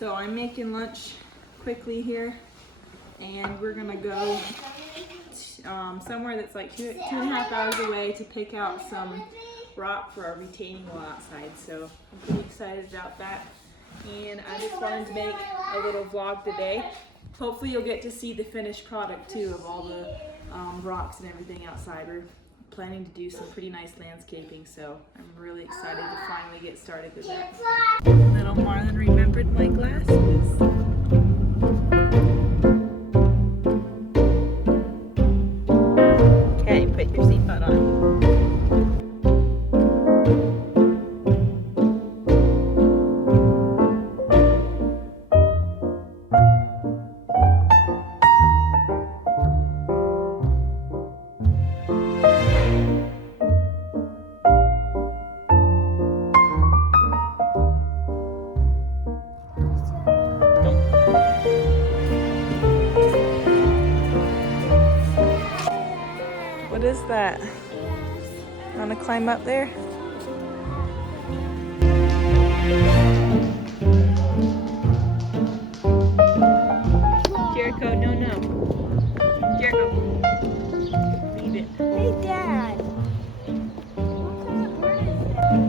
So I'm making lunch quickly here, and we're gonna go somewhere that's like two and a half hours away to pick out some rock for our retaining wall outside. So I'm pretty excited about that. And I just wanted to make a little vlog today. Hopefully you'll get to see the finished product too of all the rocks and everything outside. We're planning to do some pretty nice landscaping, so I'm really excited to finally get started with that. Little Marlon remembered my glasses. Okay, put your seatbelt on. What is that? Want to climb up there? Jericho, no. Jericho, leave it. Hey, Dad. What kind of bird is that?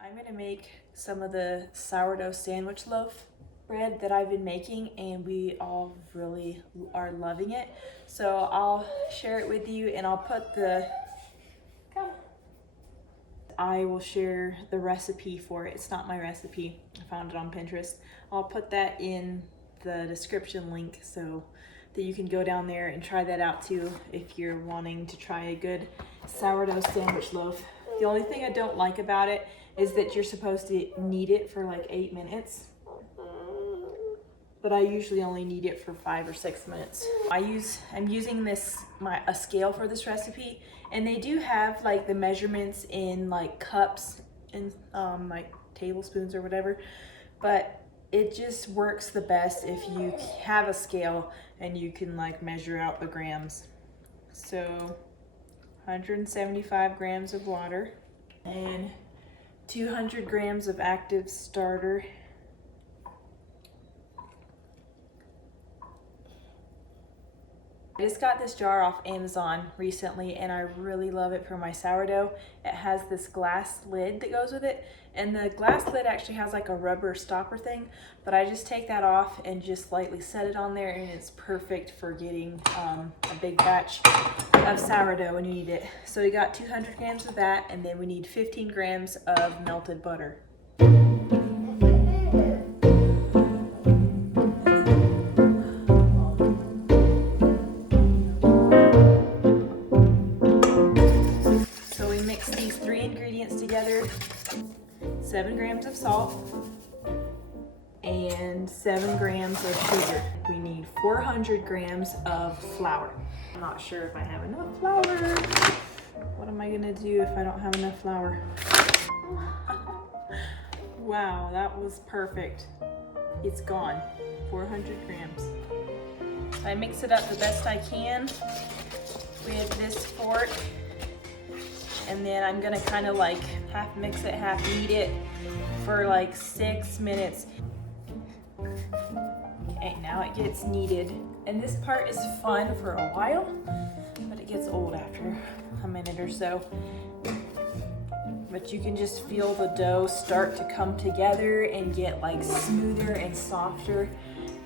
I'm gonna make some of the sourdough sandwich loaf bread that I've been making, and we all really are loving it. So I'll share it with you, and I'll put I will share the recipe for it. It's not my recipe. I found it on Pinterest. I'll put that in the description link so that you can go down there and try that out too if you're wanting to try a good sourdough sandwich loaf. The only thing I don't like about it is that you're supposed to knead it for like 8 minutes. But I usually only knead it for 5 or 6 minutes. I'm using a scale for this recipe, and they do have like the measurements in like cups and like tablespoons or whatever, but it just works the best if you have a scale and you can like measure out the grams. So 175 grams of water and 200 grams of active starter. I just got this jar off Amazon recently, and I really love it for my sourdough. It has this glass lid that goes with it, and the glass lid actually has like a rubber stopper thing, but I just take that off and just lightly set it on there, and it's perfect for getting a big batch of sourdough when you need it. So we got 200 grams of that, and then we need 15 grams of melted butter. These 3 ingredients together: 7 grams of salt and 7 grams of sugar. We need 400 grams of flour. I'm not sure if I have enough flour. What am I gonna do if I don't have enough flour? Wow, that was perfect. It's gone. 400 grams. I mix it up the best I can with this fork. And then I'm gonna kind of like half mix it, half knead it for like 6 minutes. Okay, now it gets kneaded. And this part is fun for a while, but it gets old after a minute or so. But you can just feel the dough start to come together and get like smoother and softer,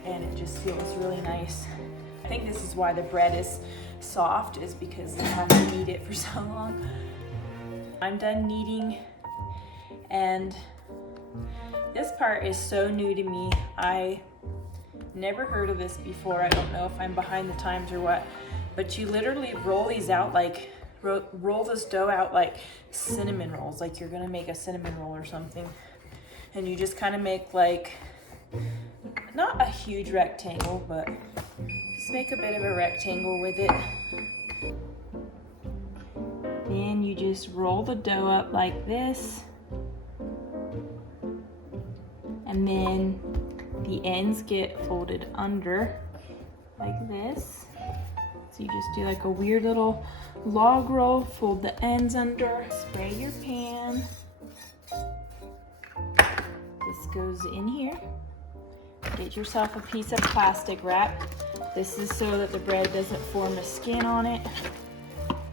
and it just feels really nice. I think this is why the bread is soft, is because you have to knead it for so long. I'm done kneading, and this part is so new to me. I Never heard of this before. I don't know if I'm behind the times or what, but you literally roll these out like, roll this dough out like cinnamon rolls, like you're gonna make a cinnamon roll or something. And you just kind of make like, not a huge rectangle, but just make a bit of a rectangle with it. Then you just roll the dough up like this. And then the ends get folded under like this. So you just do like a weird little log roll, fold the ends under, spray your pan. This goes in here. Get yourself a piece of plastic wrap. This is so that the bread doesn't form a skin on it.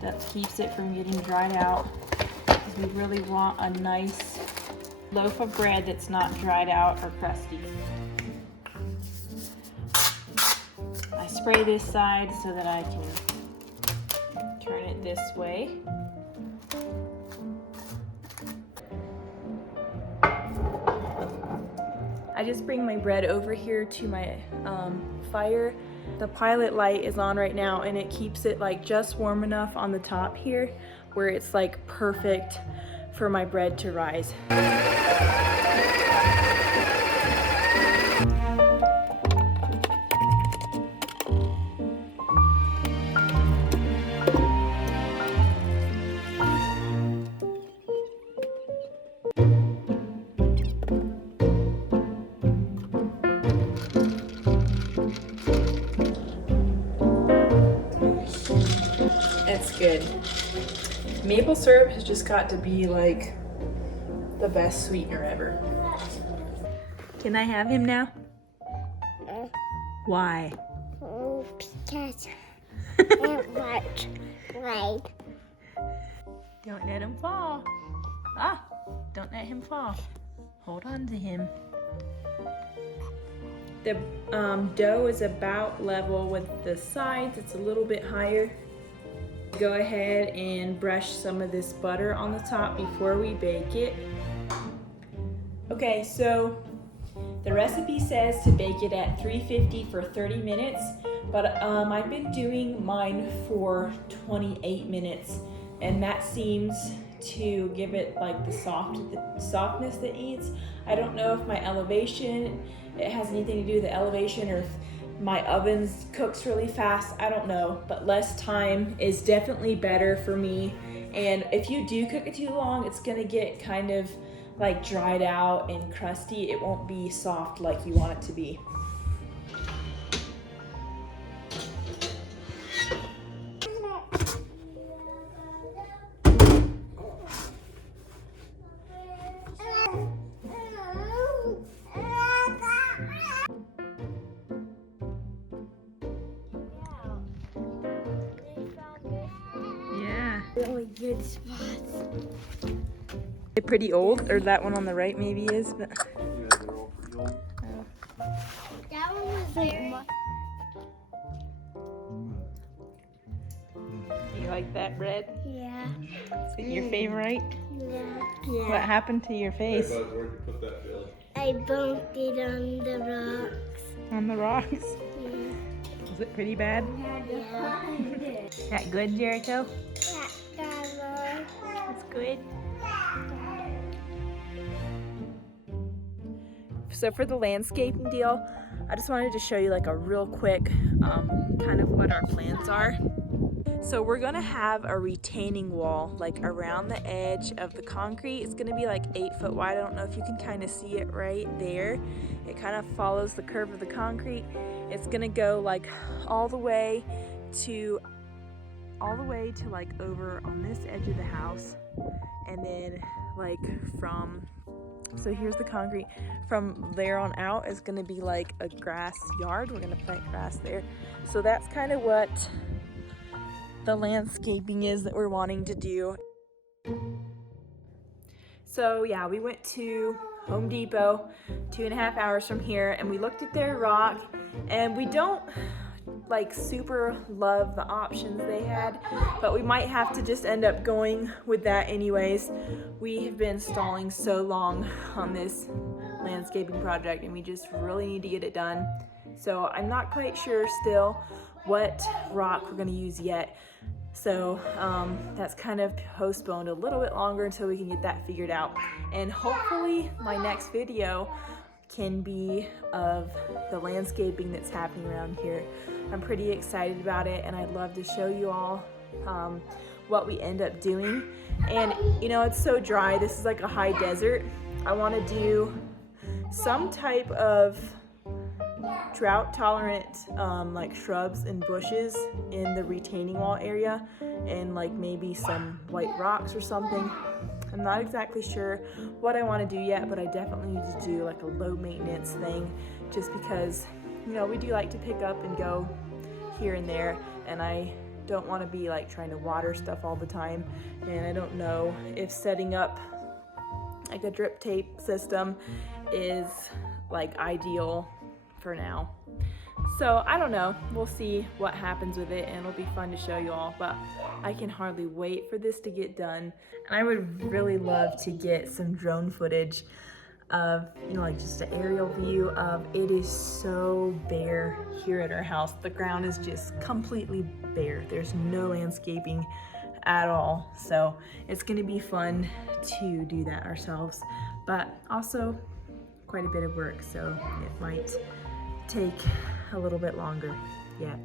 That keeps it from getting dried out. Because we really want a nice loaf of bread that's not dried out or crusty. I spray this side so that I can turn it this way. I just bring my bread over here to my fire. The pilot light is on right now and it keeps it like just warm enough on the top here where it's like perfect for my bread to rise. That's good. Maple syrup has just got to be like the best sweetener ever. Can I have him now? Why? Because it works right. Don't let him fall. Ah, don't let him fall. Hold on to him. The dough is about level with the sides. It's a little bit higher. Go ahead and brush some of this butter on the top before we bake it. Okay, so the recipe says to bake it at 350 for 30 minutes, but I've been doing mine for 28 minutes, and that seems to give it like the softness that it needs. I don't know if my elevation, it has anything to do with the elevation, or if my oven cooks really fast, I don't know, but less time is definitely better for me. And if you do cook it too long, it's gonna get kind of like dried out and crusty. It won't be soft like you want it to be. Really good spots. They're pretty old, or that one on the right maybe is, but Yeah, they're all pretty old. That one was very. you like that bread? Yeah. Is it your favorite? Yeah. What happened to your face? Hey, bud, where'd you put that, Billy? I bumped it on the rocks. On the rocks? Yeah. Was it pretty bad? Yeah. That good, Jericho? Yeah. That's good. So for the landscaping deal, I just wanted to show you like a real quick kind of what our plans are. So we're gonna have a retaining wall like around the edge of the concrete. It's gonna be like 8 foot wide. I don't know if you can kind of see it right there. It kind of follows the curve of the concrete. It's gonna go like all the way to like over on this edge of the house, and then like so here's the concrete. From there on out is gonna be like a grass yard. We're gonna plant grass there. So that's kind of what the landscaping is that we're wanting to do. So yeah, we went to Home Depot 2.5 hours from here, and we looked at their rock, and we don't like super love the options they had, but we might have to just end up going with that anyways. We have been stalling so long on this landscaping project, and we just really need to get it done. So I'm not quite sure still what rock we're gonna use yet. So that's kind of postponed a little bit longer until we can get that figured out. And hopefully my next video can be of the landscaping that's happening around here. I'm pretty excited about it, and I'd love to show you all what we end up doing. And you know, it's so dry. This is like a high desert. I want to do some type of drought tolerant like shrubs and bushes in the retaining wall area, and like maybe some white rocks or something. I'm not exactly sure what I want to do yet, but I definitely need to do like a low maintenance thing, just because, you know, we do like to pick up and go here and there, and I don't want to be like trying to water stuff all the time. And I don't know if setting up like a drip tape system is like ideal for now. So I don't know, we'll see what happens with it, and it'll be fun to show you all, but I can hardly wait for this to get done. And I would really love to get some drone footage of, you know, like just an aerial view of, it is so bare here at our house. The ground is just completely bare. There's no landscaping at all. So it's gonna be fun to do that ourselves, but also quite a bit of work, so it might take a little bit longer yet.